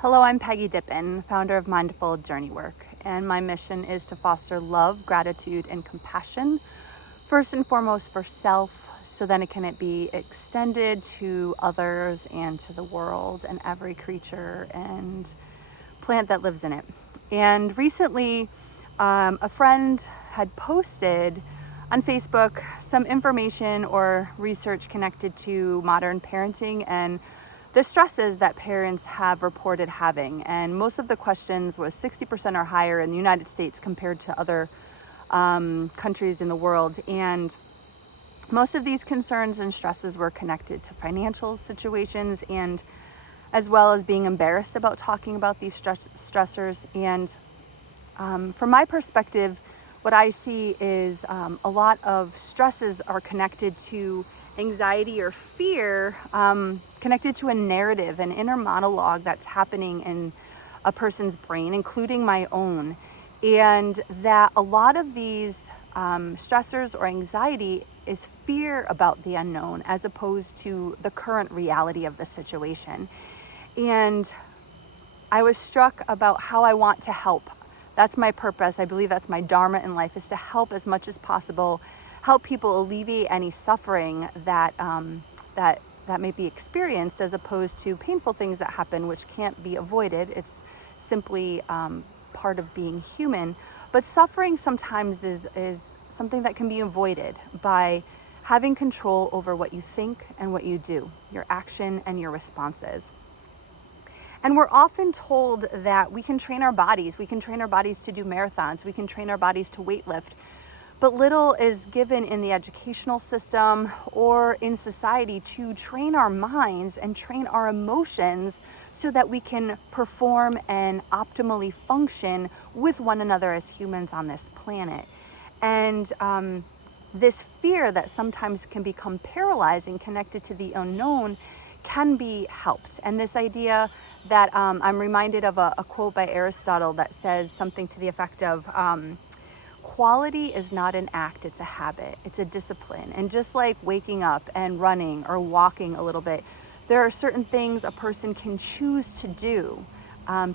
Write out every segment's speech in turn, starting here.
Hello, I'm Peggy Dippin, founder of Mindful Journey Work, and my mission is to foster love, gratitude, and compassion, first and foremost for self, so then it can be extended to others and to the world and every creature and plant that lives in it. And recently, a friend had posted on Facebook some information or research connected to modern parenting and the stresses that parents have reported having. And most of the questions was 60% or higher in the United States compared to other countries in the world. And most of these concerns and stresses were connected to financial situations and as well as being embarrassed about talking about these stressors. And from my perspective, what I see is a lot of stresses are connected to anxiety or fear, connected to a narrative, an inner monologue that's happening in a person's brain, including my own. And that a lot of these stressors or anxiety is fear about the unknown as opposed to the current reality of the situation. And I was struck about how I want to help. That's my purpose. I believe that's my dharma in life, is to help as much as possible, help people alleviate any suffering that may be experienced, as opposed to painful things that happen which can't be avoided. It's simply part of being human. But suffering sometimes is something that can be avoided by having control over what you think and what you do, your action and your responses. And we're often told that we can train our bodies. We can train our bodies to do marathons. We can train our bodies to weightlift. But little is given in the educational system or in society to train our minds and train our emotions so that we can perform and optimally function with one another as humans on this planet. And this fear that sometimes can become paralyzing, connected to the unknown, can be helped. And this idea that I'm reminded of a quote by Aristotle that says something to the effect of quality is not an act, it's a habit, it's a discipline. And just like waking up and running or walking a little bit, there are certain things a person can choose to do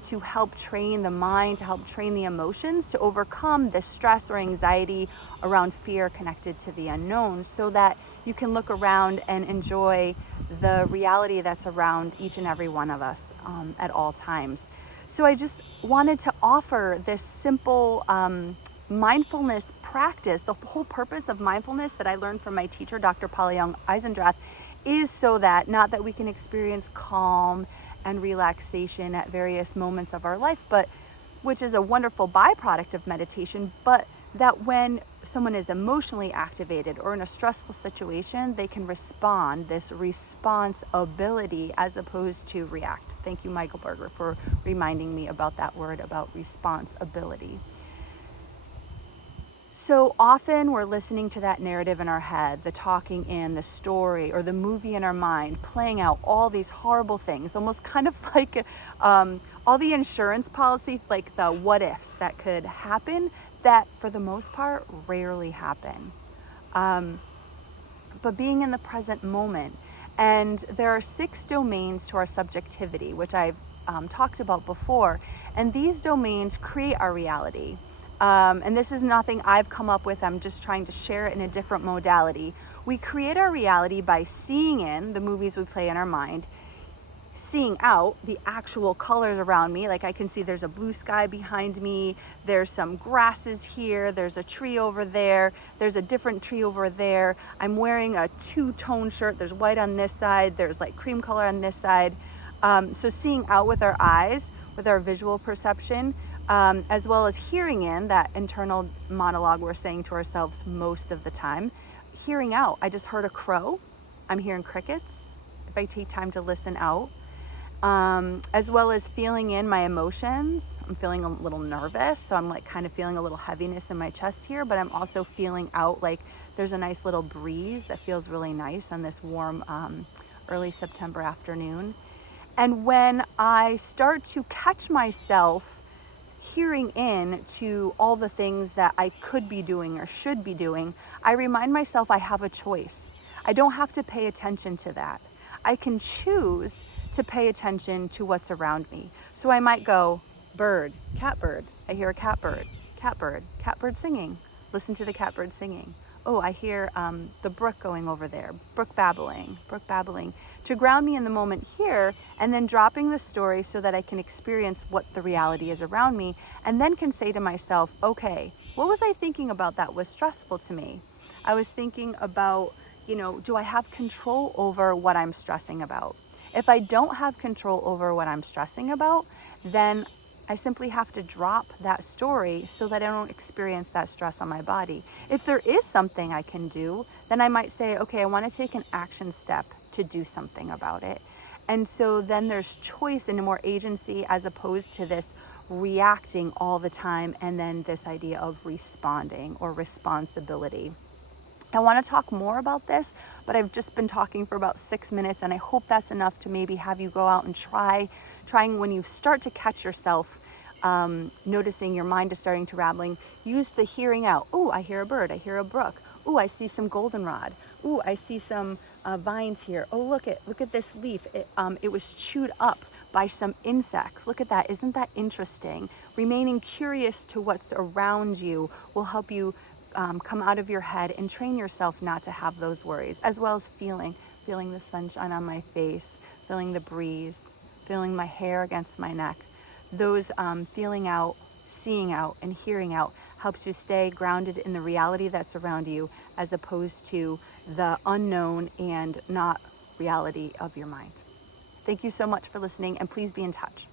to help train the mind, to help train the emotions, to overcome the stress or anxiety around fear connected to the unknown, so that you can look around and enjoy the reality that's around each and every one of us at all times. So I just wanted to offer this simple mindfulness practice. The whole purpose of mindfulness that I learned from my teacher, Dr. Paula Young Eisendrath, is so that not that we can experience calm and relaxation at various moments of our life, but which is a wonderful byproduct of meditation, but that when someone is emotionally activated or in a stressful situation, they can respond, this response ability, as opposed to react. Thank you, Michael Berger, for reminding me about that word, about responsibility. So often we're listening to that narrative in our head, the talking in, the story, or the movie in our mind, playing out all these horrible things, almost kind of like all the insurance policy, like the what ifs that could happen, that for the most part rarely happen. But being in the present moment. And there are 6 domains to our subjectivity, which I've talked about before. And these domains create our reality. And this is nothing I've come up with. I'm just trying to share it in a different modality. We create our reality by seeing in the movies we play in our mind, seeing out the actual colors around me. Like I can see there's a blue sky behind me. There's some grasses here. There's a tree over there. There's a different tree over there. I'm wearing a 2-tone shirt. There's white on this side. There's like cream color on this side. So seeing out with our eyes, with our visual perception, as well as hearing in that internal monologue we're saying to ourselves most of the time. Hearing out, I just heard a crow. I'm hearing crickets. If I take time to listen out, as well as feeling in my emotions. I'm feeling a little nervous, so I'm like kind of feeling a little heaviness in my chest here, but I'm also feeling out like there's a nice little breeze that feels really nice on this warm early September afternoon. And when I start to catch myself hearing in to all the things that I could be doing or should be doing, I remind myself I have a choice. I don't have to pay attention to that. I can choose to pay attention to what's around me. So I might go, bird, catbird. I hear a catbird, catbird singing. Listen to the catbird singing. Oh, I hear the brook going over there, brook babbling. To ground me in the moment here, and then dropping the story so that I can experience what the reality is around me, and then can say to myself, okay, what was I thinking about that was stressful to me? I was thinking about, do I have control over what I'm stressing about? If I don't have control over what I'm stressing about, then I simply have to drop that story so that I don't experience that stress on my body. If there is something I can do, then I might say, okay, I want to take an action step to do something about it. And so then there's choice and more agency as opposed to this reacting all the time and then this idea of responding or responsibility. I want to talk more about this, but I've just been talking for about 6 minutes, and I hope that's enough to maybe have you go out and trying when you start to catch yourself noticing your mind is starting to rambling, use the hearing out. Oh, I hear a bird, I hear a brook. Oh, I see some goldenrod. Oh, I see some vines here. Oh, look at this leaf. It was chewed up by some insects. Look at that. Isn't that interesting? Remaining curious to what's around you will help you come out of your head and train yourself not to have those worries, as well as feeling the sunshine on my face, feeling the breeze, feeling my hair against my neck. Those feeling out, seeing out, and hearing out helps you stay grounded in the reality that's around you as opposed to the unknown and not reality of your mind. Thank you so much for listening, and please be in touch.